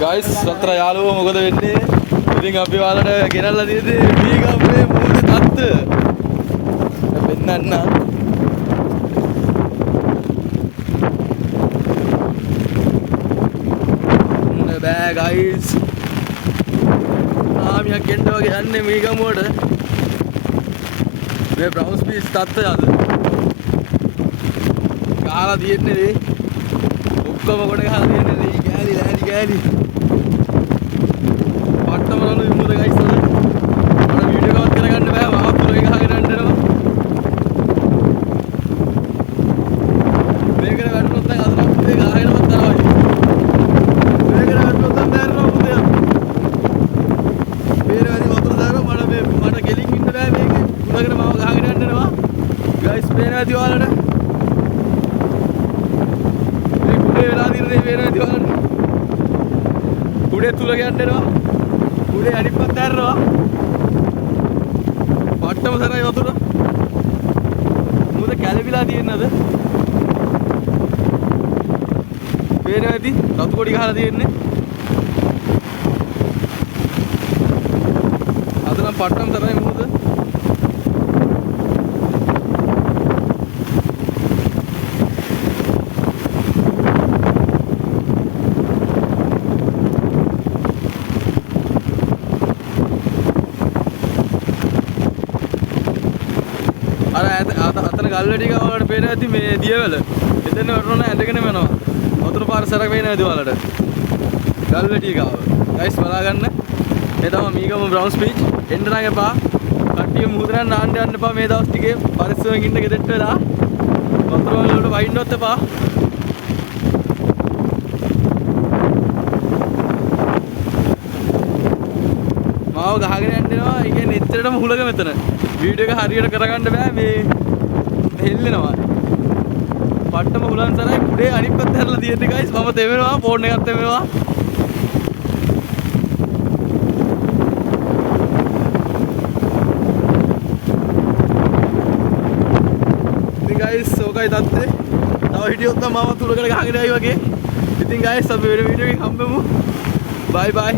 Guys සතර යාළුවෝ මොකද වෙන්නේ? ඉතින් අපි ඔයාලට ගෙනල්ලා තියෙන්නේ මීගම්මේ මූලික තත්ත්වය. පෙන්නන්න. බෑ ගයිස්. ආමියක් එන්න වගේ යන්නේ මීගම්මුවට. මේ බ්‍රවුන්ස් බීච් තත්ත්වය අද. ගහලා තියෙන්නේ නේ. ඔක්කොම කොට ගහලා තියෙන්නේ නේ. ගෑලි. පට්ටමලු ඉමුද ගයිස් අද. මම වීඩියෝ එකක් කරගන්න බෑ. මාව තුරේ ගහගෙන යන්නවා. මේකට වැටුනොත් දැන් අද නම් පුතේ ගහගෙනවත් තරවයි. මේකට වැටුනොත් දැන් දැරනවා පුතේ. මේර වැඩි වතුර දානවා මට ගෙලින් ඉන්න බෑ මේකේ. උඩගෙන මාව ගහගෙන යන්නවා. ගයිස් මේන වැඩි ඔයාලට. මේ කුඩේ වෙලා දිරේ මේන වැඩි ඔයාලට. කුඩේ තුල යන්නවා. කුඩේ අනිත් පැත්ත ඇරනවා. පට්ටම සරයි වතුර. මොකද කැළඹිලා තියෙනවද? පේනවද? රතු කොඩි ගහලා තියෙන්නේ. අද නම් පට්ටම සරයි මොකද? අතන ගල්වැටි ගාව වලට පේනවා ඇති මේ දියවැල. එතන වරන ඇඳගෙන යනවා. වතුර පාර සරක් වෙන්නේ නැති වලට. ගල්වැටි ගාව. ගයිස් බලා ගන්න. මේ තමයි මීගම බ්‍රවුන්ස් බීච්. එන්න නම් එපා. කට්ටිය මුහුදෙන් නාන්න යන්න එපා මේ දවස් ටිකේ. පරිස්සමෙන් ඉන්න ගෙදරට වෙලා. වතුර වලට වයින්නොත් එපා. මාව ගහගෙන යන්නවා. ඒ කියන්නේ එච්චරටම හුලක මෙතන. වීඩියෝ එක හරියට කරගන්න බෑ මේ හෙල්ලෙනවා. පට්ටම හුලන් සරයි කුඩේ අනිත් පැත්ත හැරලා තියෙන්නේ ගයිස්. මම තෙමෙනවා ෆෝන් එකත් තෙමෙනවා. ඉතින් ගයිස් ඕකයි තත්ත්වේ. තව හිටියොත් නම් මම තුලකට ගහගෙන ආයි වගේ. ඉතින් ගයිස් අපි වෙන වීඩියෝ එකකින් හම්බෙමු. බයි බයි.